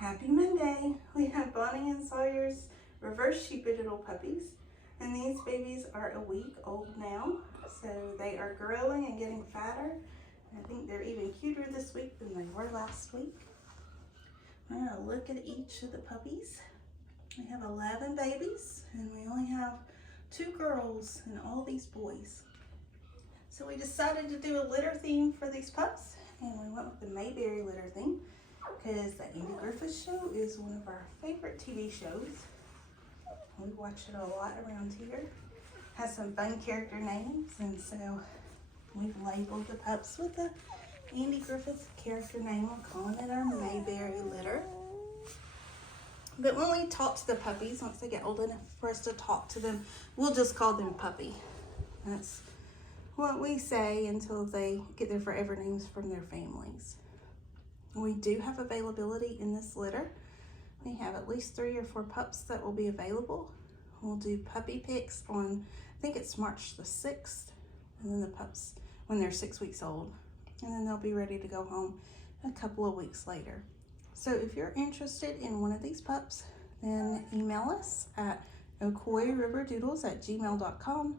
Happy Monday! We have Bonnie and Sawyer's reverse sheepadoodle puppies, and these babies are a week old now, so they are growing and getting fatter. I think they're even cuter this week than they were last week. I'm going to look at each of the puppies. We have 11 babies, and we only have 2 girls and all these boys. So we decided to do a litter theme for these pups, and we went with the Mayberry litter theme because the Andy Griffith Show is one of our favorite TV shows. We watch it a lot around here. Has some fun character names, and so we've labeled the pups with the Andy Griffith character name. We're calling it our Mayberry litter. But when we talk to the puppies, once they get old enough for us to talk to them, we'll just call them Puppy. That's what we say until they get their forever names from their families. We do have availability in this litter. We have at least 3 or 4 pups that will be available. We'll do puppy picks on, I think it's March the 6th, and then the pups when they're 6 weeks old. And then they'll be ready to go home a couple of weeks later. So if you're interested in one of these pups, then email us at ocoeeriverdoodles@gmail.com.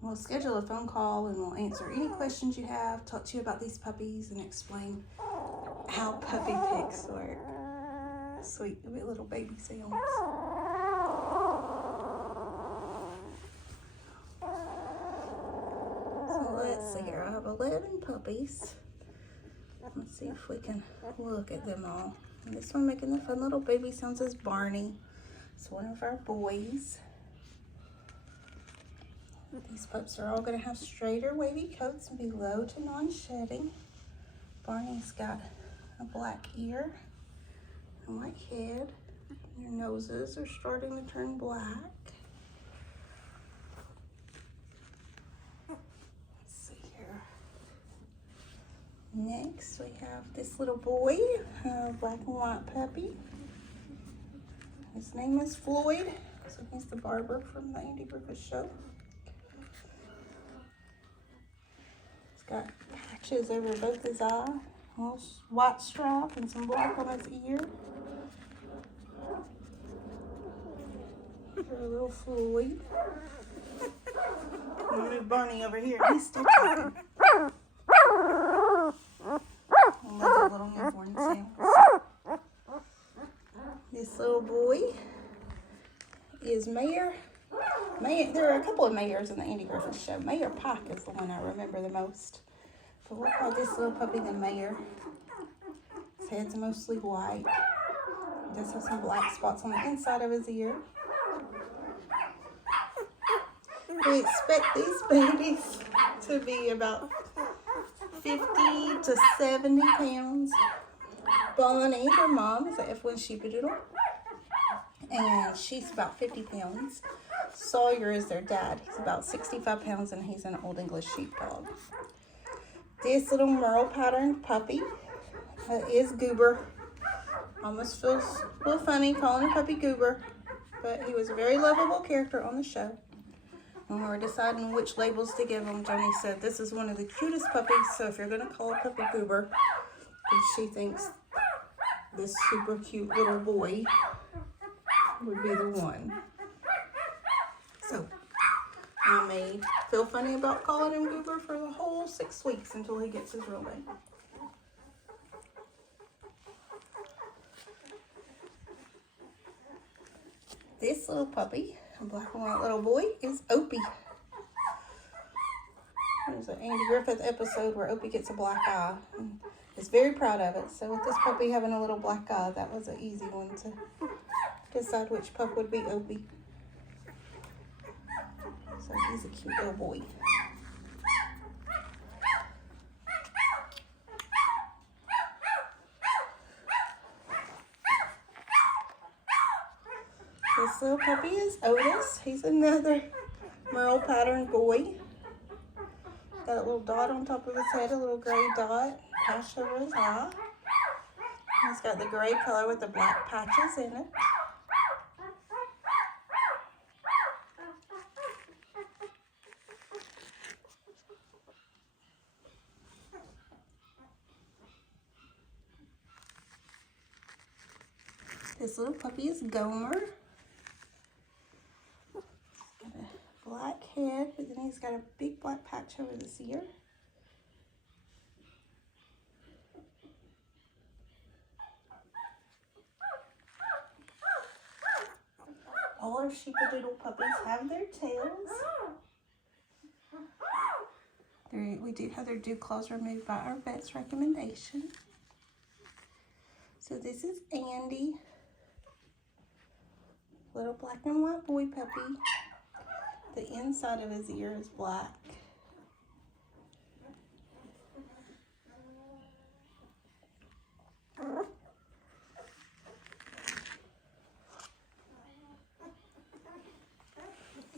We'll schedule a phone call and we'll answer any questions you have, talk to you about these puppies, and explain how puppy picks work. Sweet little baby sounds. So let's see here. I have 11 puppies. Let's see if we can look at them all. And this one making the fun little baby sounds is Barney. It's one of our boys. These pups are all going to have straighter wavy coats and be low to non-shedding. Barney's got a black ear and white head. Their noses are starting to turn black. Let's see here. Next we have this little boy, a black and white puppy. His name is Floyd, so he's the barber from the Andy Griffith Show. He's got patches over both his eyes, a little white stripe and some black on his ear. Here's our little Floyd. I'm gonna move Barney over here. He's still talking. I love the little newborn sounds. This little boy is Mayor. There are a couple of mayors in the Andy Griffith Show. Mayor Pike is the one I remember the most. But we'll call this little puppy the Mayor. His head's mostly white. He does have some black spots on the inside of his ear. We expect these babies to be about 50 to 70 pounds. Bonnie, her mom, is a F1 sheepadoodle, and she's about 50 pounds. Sawyer is their dad. He's about 65 pounds, and he's an Old English sheepdog. This little merle patterned puppy is Goober. Almost feels a little funny calling a puppy Goober, but he was a very lovable character on the show. When we were deciding which labels to give him, Joni said this is one of the cutest puppies, so if you're going to call a puppy Goober, then she thinks this super cute little boy would be the one. So I may feel funny about calling him Goober for the whole 6 weeks until he gets his real name. This little puppy, a black and white little boy, is Opie. There's an Andy Griffith episode where Opie gets a black eye and is very proud of it. So with this puppy having a little black eye, that was an easy one to decide which pup would be Opie. So he's a cute little boy. This little puppy is Otis. He's another merle patterned boy. Got a little dot on top of his head, a little gray dot, patch over his eye. He's got the gray color with the black patches in it. This little puppy is Gomer. Got a black head, but then he's got a big black patch over this ear. All our sheepadoodle puppies have their tails. We do have their dew claws removed by our vet's recommendation. So this is Andy, little black and white boy puppy. The inside of his ear is black.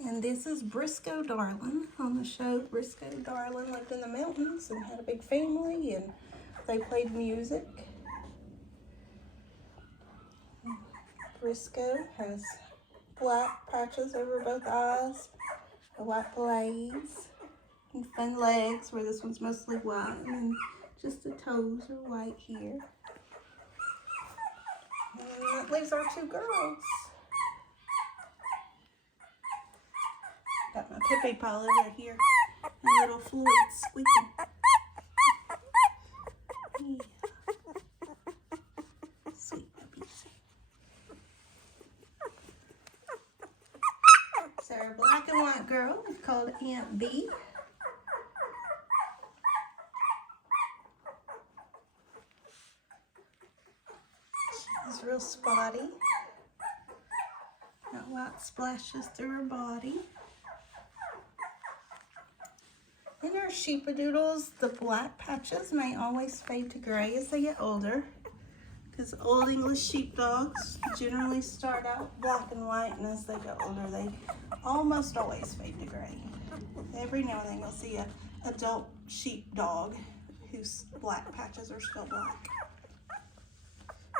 And this is Briscoe Darlin. On the show, Briscoe Darlin lived in the mountains and had a big family, and they played music. Briscoe has black patches over both eyes, a white blaze, and fun legs, where this one's mostly white, and then just the toes are white here. And that leaves our two girls. Got my Pepe pile over here, and little Floyd squeaking. Yeah. Sweet puppies. So our black and white girl is called Aunt B. She's real spotty. Got white splashes through her body. In our sheepadoodles, the black patches may always fade to gray as they get older, because Old English sheepdogs generally start out black and white, and as they get older, they almost always fade to gray. Every now and then you'll see an adult sheepdog whose black patches are still black.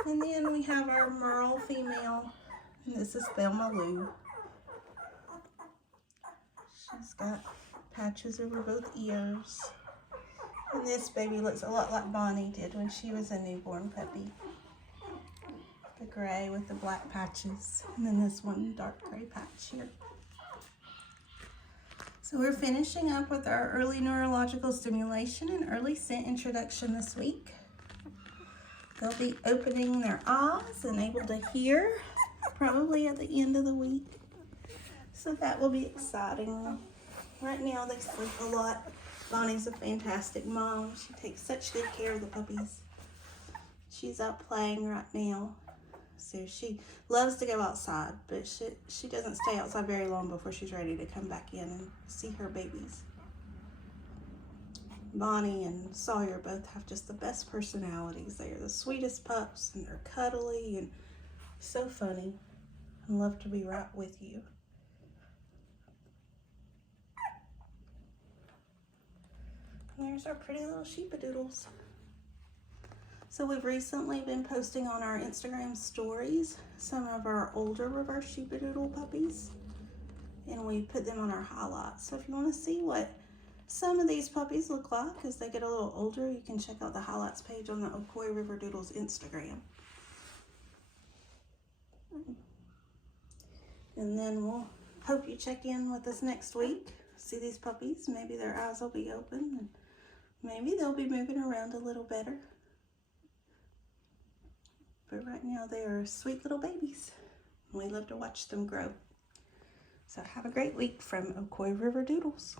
And then we have our Merle female, and this is Thelma Lou. She's got patches over both ears. And this baby looks a lot like Bonnie did when she was a newborn puppy. The gray with the black patches. And then this one dark gray patch here. So we're finishing up with our early neurological stimulation and early scent introduction this week. They'll be opening their eyes and able to hear probably at the end of the week. So that will be exciting. Right now they sleep a lot. Bonnie's a fantastic mom. She takes such good care of the puppies. She's out playing right now. So she loves to go outside, but she doesn't stay outside very long before she's ready to come back in and see her babies. Bonnie and Sawyer both have just the best personalities. They are the sweetest pups, and they're cuddly and so funny, and love to be right with you. There's our pretty little sheepadoodles. So we've recently been posting on our Instagram stories some of our older reverse sheepadoodle puppies, and we put them on our highlights. So if you want to see what some of these puppies look like as they get a little older, you can check out the highlights page on the Ocoee River Doodles Instagram. And then we'll hope you check in with us next week. See these puppies. Maybe their eyes will be open, and maybe they'll be moving around a little better. But right now they are sweet little babies. We love to watch them grow. So have a great week from Ocoee River Doodles.